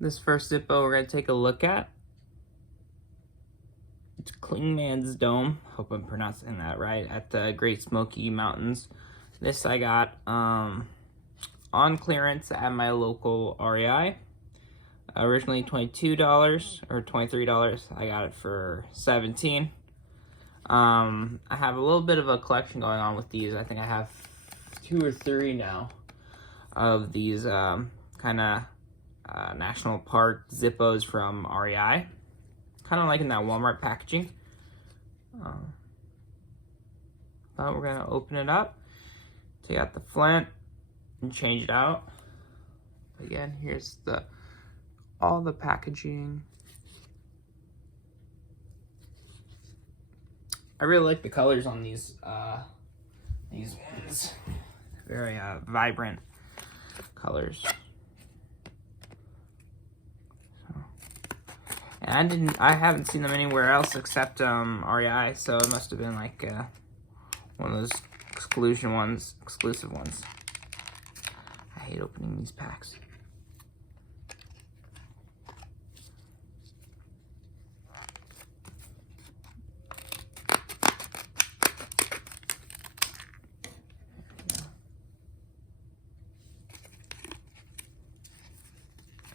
This first Zippo we're going to take a look at. It's Clingman's Dome. Hope I'm pronouncing that right. At the Great Smoky Mountains. This I got on clearance at my local REI. Originally $22 or $23. I got it for $17. I have a little bit of a collection going on with these. I think I have 2 or 3 now of these kind of National Park Zippos from REI. Kind of like in that Walmart packaging. But we're going to open it up, take out the flint, and change it out. Again, here's all the packaging. I really like the colors on these ones. Very vibrant colors. And I haven't seen them anywhere else except REI, so it must have been like one of those exclusive ones. I hate opening these packs.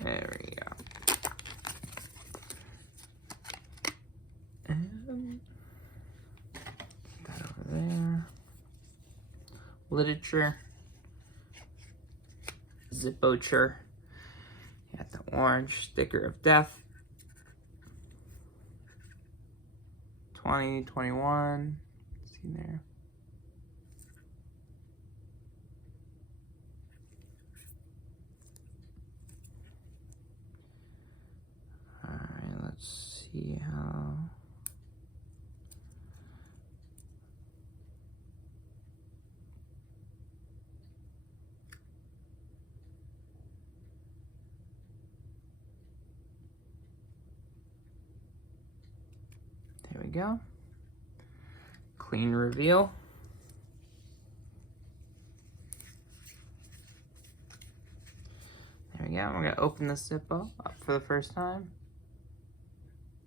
There we go. And that over there. Literature. Zippo. Got the orange sticker of death. 2021. See there. Alright, let's see how. There we go. Clean reveal. There we go. We're gonna open the Zippo up for the first time.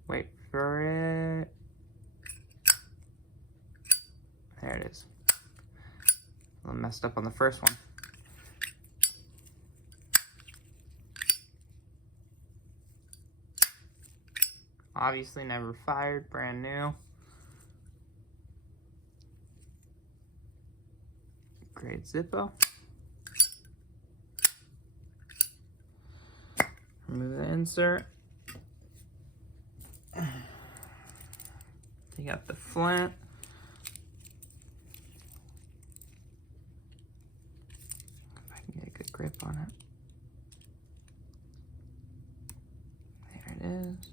Wait for it. There it is. A little messed up on the first one. Obviously never fired, brand new. Great Zippo. Remove the insert. Take out the flint. If I can get a good grip on it. There it is.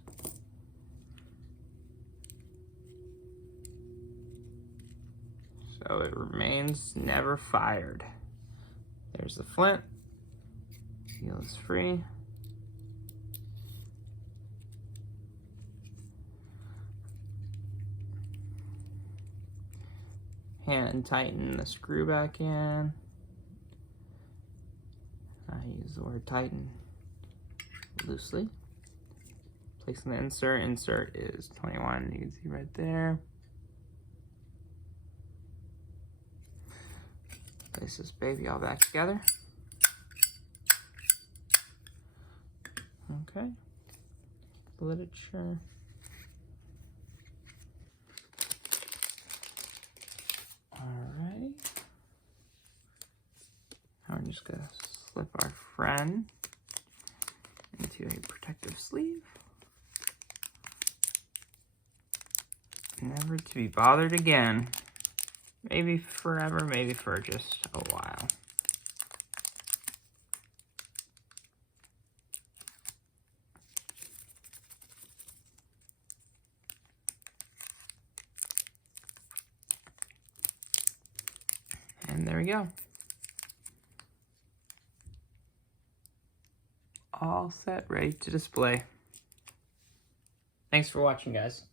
So it remains never fired. There's the flint. Seal is free. Hand tighten the screw back in. I use the word tighten loosely. Placing the insert. Insert is 21. You can see right there. Place this baby all back together. Okay. Literature. Alrighty. Now we're just gonna slip our friend into a protective sleeve. Never to be bothered again. Maybe forever, maybe for just a while. And there we go. All set, ready to display. Thanks for watching, guys.